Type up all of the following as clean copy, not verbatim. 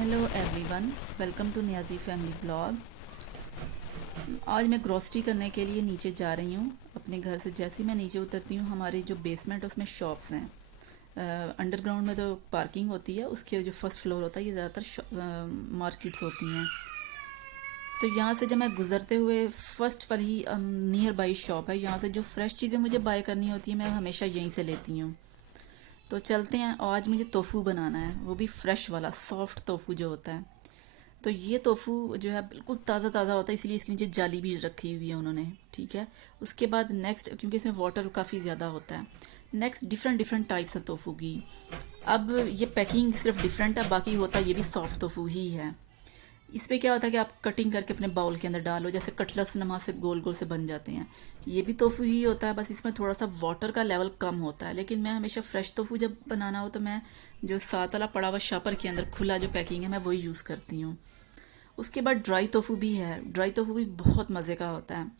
Hello everyone, welcome to Niazi family blog. आज मैं grocery करने के लिए नीचे जा रही हूँ अपने घर से। जैसे ही मैं नीचे उतरती हूँ, हमारी जो बेसमेंट है उसमें शॉप्स हैं। अंडरग्राउंड में तो पार्किंग होती है, उसके जो फर्स्ट फ्लोर होता है ये ज़्यादातर मार्केट्स होती हैं। तो यहाँ से जब मैं गुज़रते हुए फर्स्ट वाली नियर बाई शॉप है, यहाँ से जो फ्रेश चीज़ें मुझे बाय करनी होती है मैं हमेशा यहीं से लेती हूँ। तो चलते हैं। और आज मुझे टोफू बनाना है, वो भी फ्रेश वाला सॉफ्ट टोफू जो होता है। तो ये टोफू जो है बिल्कुल ताज़ा ताज़ा होता है, इसलिए इसके नीचे जाली भी रखी हुई है उन्होंने। ठीक है। उसके बाद नेक्स्ट, क्योंकि इसमें वाटर काफ़ी ज़्यादा होता है, नेक्स्ट डिफरेंट डिफरेंट टाइप्स है टोफू की। अब ये पैकिंग सिर्फ डिफरेंट है, बाकी होता ये भी सॉफ्ट टोफू ही है। इस पे क्या होता है कि आप कटिंग करके अपने बाउल के अंदर डालो, जैसे कटलस नमा से गोल गोल से बन जाते हैं। ये भी टोफू ही होता है, बस इसमें थोड़ा सा वाटर का लेवल कम होता है। लेकिन मैं हमेशा फ्रेश टोफू जब बनाना हो तो मैं जो सात वाला पड़ा हुआ शापर के अंदर खुला जो पैकिंग है मैं वही यूज़ करती हूँ। उसके बाद ड्राई टोफू भी है। ड्राई टोफू भी बहुत मज़े का होता है।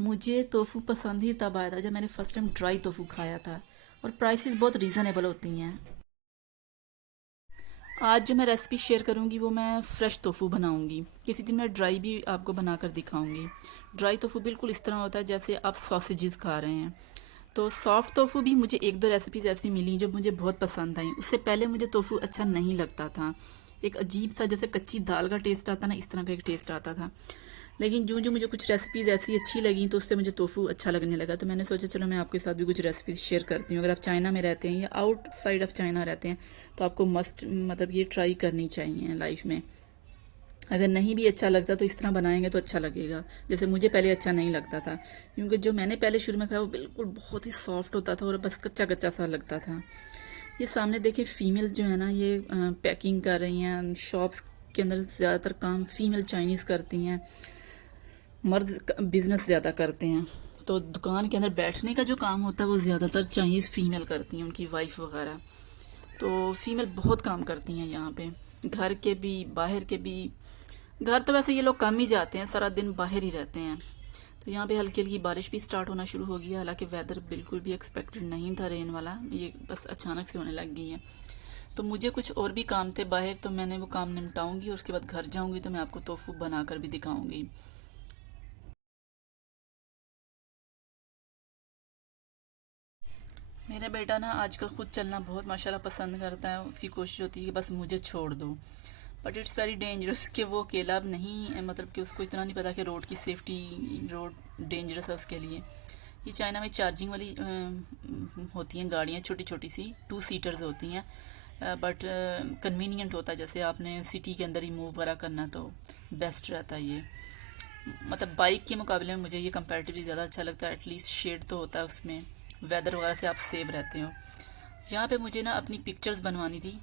मुझे टोफू पसंद ही तब आया था जब मैंने फर्स्ट टाइम ड्राई टोफू खाया था। और प्राइसेस बहुत रीज़नेबल होती हैं। आज जो मैं रेसिपी शेयर करूंगी वो मैं फ़्रेश टोफू बनाऊंगी। किसी दिन मैं ड्राई भी आपको बनाकर दिखाऊंगी। ड्राई टोफू बिल्कुल इस तरह होता है जैसे आप सॉसेजेस खा रहे हैं। तो सॉफ्ट टोफू भी मुझे एक दो रेसिपीज़ ऐसी मिली जो मुझे बहुत पसंद आई। उससे पहले मुझे टोफू अच्छा नहीं लगता था। एक अजीब सा जैसे कच्ची दाल का टेस्ट आता ना, इस तरह का एक टेस्ट आता था। लेकिन जो जो मुझे कुछ रेसिपीज़ ऐसी अच्छी लगी तो उससे मुझे टोफू अच्छा लगने लगा। तो मैंने सोचा चलो मैं आपके साथ भी कुछ रेसिपीज़ शेयर करती हूँ। अगर आप चाइना में रहते हैं या आउटसाइड ऑफ चाइना रहते हैं तो आपको मस्ट मतलब ये ट्राई करनी चाहिए लाइफ में। अगर नहीं भी अच्छा लगता तो इस तरह बनाएंगे तो अच्छा लगेगा। जैसे मुझे पहले अच्छा नहीं लगता था, क्योंकि जो मैंने पहले शुरू में खाया वो बिल्कुल बहुत ही सॉफ्ट होता था और बस कच्चा कच्चा सा लगता था। ये सामने देखिए फीमेल जो है ना, ये पैकिंग कर रही हैं। शॉप्स के अंदर ज़्यादातर काम फीमेल चाइनीज़ करती हैं, मर्द बिजनेस ज़्यादा करते हैं। तो दुकान के अंदर बैठने का जो काम होता है वो ज़्यादातर चाइनीज़ फीमेल करती हैं, उनकी वाइफ वगैरह। तो फीमेल बहुत काम करती हैं यहाँ पे, घर के भी बाहर के भी। घर तो वैसे ये लोग कम ही जाते हैं, सारा दिन बाहर ही रहते हैं। तो यहाँ पे हल्की हल्की बारिश भी स्टार्ट होना शुरू हो गई है। हालांकि वेदर बिल्कुल भी एक्सपेक्टेड नहीं था रेन वाला, ये बस अचानक से होने लग गई है। तो मुझे कुछ और भी काम थे बाहर, तो मैंने वो काम निपटाऊंगी और उसके बाद घर जाऊंगी तो मैं आपको टोफू बनाकर भी दिखाऊंगी। मेरा बेटा ना आजकल खुद चलना बहुत माशाल्लाह पसंद करता है। उसकी कोशिश होती है कि बस मुझे छोड़ दो। बट इट्स वेरी डेंजरस कि वो अकेला अब नहीं, मतलब कि उसको इतना नहीं पता कि रोड की सेफ्टी, रोड डेंजरस है उसके लिए। ये चाइना में चार्जिंग वाली होती हैं गाड़ियाँ, छोटी छोटी सी 2 सीटर्स होती हैं। बट कन्वीनियंट होता है, जैसे आपने सिटी के अंदर ही मूव वगैरह करना तो बेस्ट रहता है ये। मतलब बाइक के मुकाबले में मुझे ये कंपैरेटिवली ज़्यादा अच्छा लगता है। एटलीस्ट शेड तो होता है उसमें, वेदर वगैरह से आप सेव रहते हो। यहाँ पे मुझे ना अपनी पिक्चर्स बनवानी थी।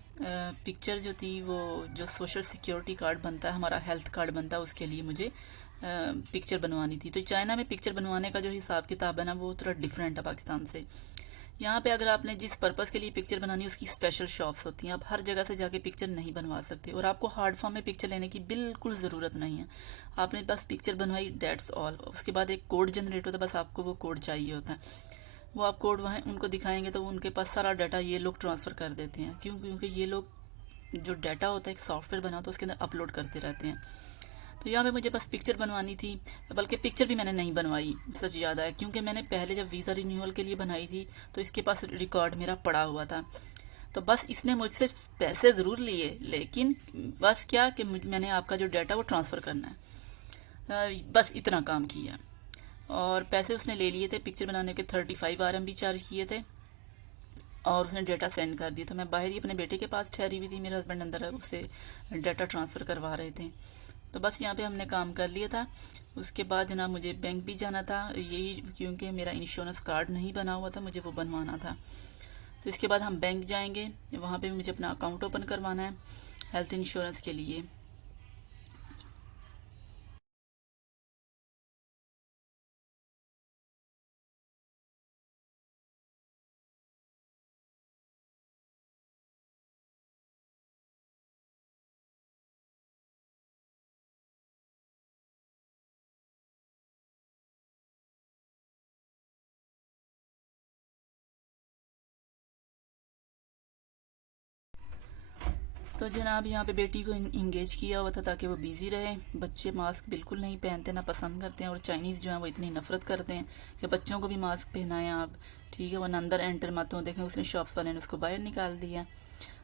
पिक्चर जो थी वो जो सोशल सिक्योरिटी कार्ड बनता है, हमारा हेल्थ कार्ड बनता है, उसके लिए मुझे पिक्चर बनवानी थी। तो चाइना में पिक्चर बनवाने का जो हिसाब किताब है ना वो थोड़ा डिफरेंट है पाकिस्तान से। यहाँ पे अगर आपने जिस पर्पज़ के लिए पिक्चर बनानी है उसकी स्पेशल शॉप्स होती हैं। आप हर जगह से जाके पिक्चर नहीं बनवा सकते, और आपको हार्ड फॉर्म में पिक्चर लेने की बिल्कुल ज़रूरत नहीं है। आपने बस पिक्चर बनवाई, डेट्स ऑल। उसके बाद एक कोड जनरेट होता है, बस आपको वो कोड चाहिए होता है। वो आप कोड वहाँ उनको दिखाएंगे तो उनके पास सारा डाटा ये लोग ट्रांसफ़र कर देते हैं। क्यों? क्योंकि ये लोग जो डाटा होता है एक सॉफ्टवेयर बना तो उसके अंदर अपलोड करते रहते हैं। तो यहाँ पे मुझे बस पिक्चर बनवानी थी। बल्कि पिक्चर भी मैंने नहीं बनवाई, सच याद है, क्योंकि मैंने पहले जब वीज़ा रिन्यूअल के लिए बनाई थी तो इसके पास रिकॉर्ड मेरा पड़ा हुआ था। तो बस इसने मुझसे पैसे ज़रूर लिए, लेकिन बस क्या कि मैंने आपका जो डाटा वो ट्रांसफ़र करना है, बस इतना काम किया। और पैसे उसने ले लिए थे पिक्चर बनाने के, 35 RMB चार्ज किए थे। और उसने डाटा सेंड कर दिया। तो मैं बाहर ही अपने बेटे के पास ठहरी हुई थी, मेरे हस्बैंड अंदर है, उससे डाटा ट्रांसफ़र करवा रहे थे। तो बस यहाँ पे हमने काम कर लिया था। उसके बाद जनाब मुझे बैंक भी जाना था, यही क्योंकि मेरा इंश्योरेंस कार्ड नहीं बना हुआ था, मुझे वो बनवाना था। तो इसके बाद हम बैंक जाएंगे, वहाँ पे मुझे अपना अकाउंट ओपन करवाना है हेल्थ इंश्योरेंस के लिए। तो जनाब यहाँ पे बेटी को इंगेज किया हुआ था ताकि वो बिज़ी रहे। बच्चे मास्क बिल्कुल नहीं पहनते, ना पसंद करते हैं, और चाइनीज़ जो है वो इतनी नफ़रत करते हैं कि बच्चों को भी मास्क पहनाएं आप, ठीक है, वो अंदर एंटर मत हो। देखें उसने शॉप्स वाले ने उसको बाहर निकाल दिया।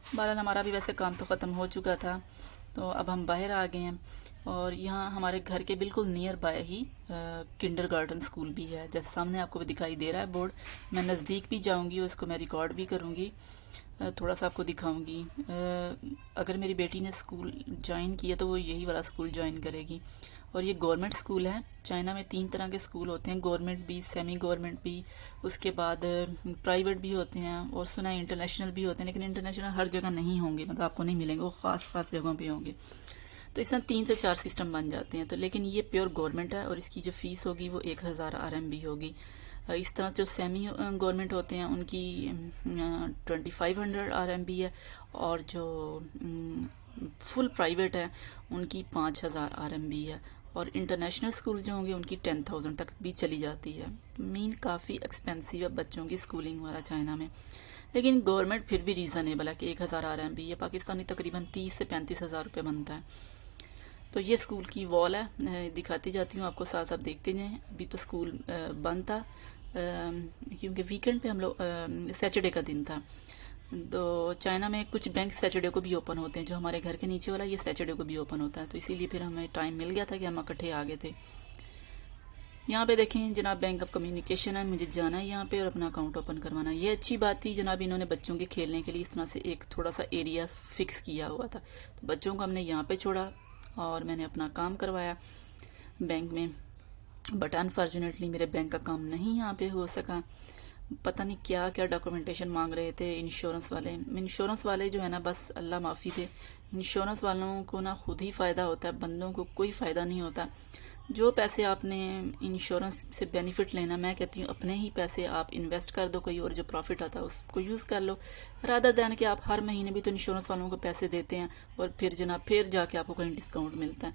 बहरहाल हमारा भी वैसे काम तो ख़त्म हो चुका था, तो अब हम बाहर आ गए हैं। और यहाँ हमारे घर के बिल्कुल near by he kindergarten school भी है, जैसे सामने आपको भी दिखाई दे रहा है बोर्ड। मैं नज़दीक भी जाऊँगी और इसको मैं रिकॉर्ड भी करूँगी, थोड़ा सा आपको दिखाऊंगी। अगर मेरी बेटी ने स्कूल ज्वाइन किया तो वो यही वाला स्कूल ज्वाइन करेगी। और ये गवर्नमेंट स्कूल है। चाइना में 3 तरह के स्कूल होते हैं, गवर्नमेंट भी, सेमी गवर्नमेंट भी, उसके बाद प्राइवेट भी होते हैं, और सुना है इंटरनेशनल भी होते हैं। लेकिन इंटरनेशनल हर जगह नहीं होंगे, मतलब आपको नहीं मिलेंगे, वो ख़ास जगहों पे होंगे। तो इसमें 3 से 4 सिस्टम बन जाते हैं। तो लेकिन ये प्योर गवर्नमेंट है, और इसकी जो फ़ीस होगी वो 1000 RMB होगी। इस तरह जो सेमी गवर्नमेंट होते हैं उनकी 2500 RMB है, और जो फुल प्राइवेट है उनकी 5000 RMB है, और इंटरनेशनल स्कूल जो होंगे उनकी 10,000 तक भी चली जाती है। मीन काफ़ी एक्सपेंसिव है बच्चों की स्कूलिंग वाला चाइना में। लेकिन गवर्नमेंट फिर भी रीज़नेबल है कि 1000 RMB है, पाकिस्तानी तकरीबन 30 से 35 हज़ार रुपये बनता है। तो ये स्कूल की वॉल है, दिखाती जाती हूँ आपको, साथ साथ देखते जाएं। अभी तो स्कूल बंद था क्योंकि वीकेंड पे हम लोग, सैटरडे का दिन था। तो चाइना में कुछ बैंक सैटरडे को भी ओपन होते हैं, जो हमारे घर के नीचे वाला ये सैटरडे को भी ओपन होता है, तो इसीलिए फिर हमें टाइम मिल गया था कि हम इकट्ठे आ गए थे। यहाँ पे देखें जनाब, बैंक ऑफ कम्युनिकेशन है, मुझे जाना है यहाँ पे और अपना अकाउंट ओपन करवाना है। ये अच्छी बात थी जनाब, इन्होंने बच्चों के खेलने के लिए इस तरह से एक थोड़ा सा एरिया फिक्स किया हुआ था। तो बच्चों को हमने यहाँ पे छोड़ा और मैंने अपना काम करवाया बैंक में। बट अनफॉर्चुनेटली मेरे बैंक का काम नहीं यहाँ पे हो सका। पता नहीं क्या क्या डॉक्यूमेंटेशन मांग रहे थे इंश्योरेंस वाले जो है ना, बस अल्लाह माफ़ी थे। इंश्योरेंस वालों को ना खुद ही फ़ायदा होता है, बंदों को कोई फ़ायदा नहीं होता। जो पैसे आपने इंश्योरेंस से बेनिफिट लेना, मैं कहती हूँ अपने ही पैसे आप इन्वेस्ट कर दो कोई, और जो प्रॉफिट आता है उसको यूज़ कर लो, रादर दैन कि आप हर महीने भी तो इंश्योरेंस वालों को पैसे देते हैं और फिर जनाब फिर जाके आपको कहीं डिस्काउंट मिलता है,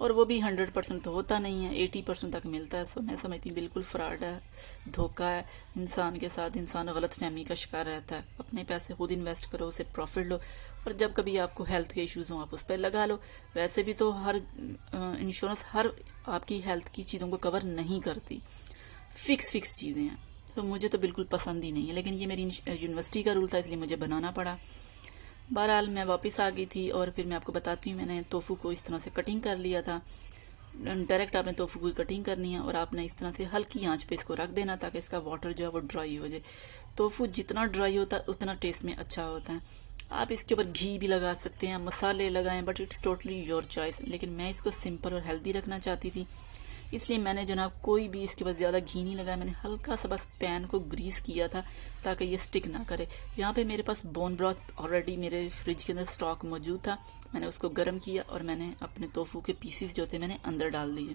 और वो भी 100% तो होता नहीं है, 80% तक मिलता है। सो मैं समझती हूँ बिल्कुल फ्रॉड है, धोखा है इंसान के साथ। इंसान गलत फहमी का शिकार रहता है। अपने पैसे खुद इन्वेस्ट करो, उसे प्रॉफिट लो, और जब कभी आपको हेल्थ के इश्यूज़ हों आप उस पर लगा लो। वैसे भी तो हर इंश्योरेंस हर आपकी हेल्थ की चीज़ों को कवर नहीं करती, फिक्स चीज़ें हैं। तो मुझे तो बिल्कुल पसंद ही नहीं है, लेकिन ये मेरी यूनिवर्सिटी का रूल था इसलिए मुझे बनाना पड़ा। बहरहाल मैं वापस आ गई थी, और फिर मैं आपको बताती हूँ, मैंने तोफ़ू को इस तरह से कटिंग कर लिया था। डायरेक्ट आपने तोफ़ू की कटिंग करनी है, और आपने इस तरह से हल्की आंच पे इसको रख देना ताकि इसका वाटर जो है वो ड्राई हो जाए। तोफ़ू जितना ड्राई होता है उतना टेस्ट में अच्छा होता है। आप इसके ऊपर घी भी लगा सकते हैं, मसाले लगाएं, but it's totally your choice. लेकिन मैं इसको सिंपल और हेल्दी रखना चाहती थी, इसलिए मैंने जनाब कोई भी इसके बाद ज़्यादा घी नहीं लगाया। मैंने हल्का सा बस पैन को ग्रीस किया था ताकि ये स्टिक ना करे। यहाँ पे मेरे पास बोन ब्रॉथ ऑलरेडी मेरे फ्रिज के अंदर स्टॉक मौजूद था, मैंने उसको गर्म किया और मैंने अपने तोफ़ू के पीसीस जो थे मैंने अंदर डाल दिए।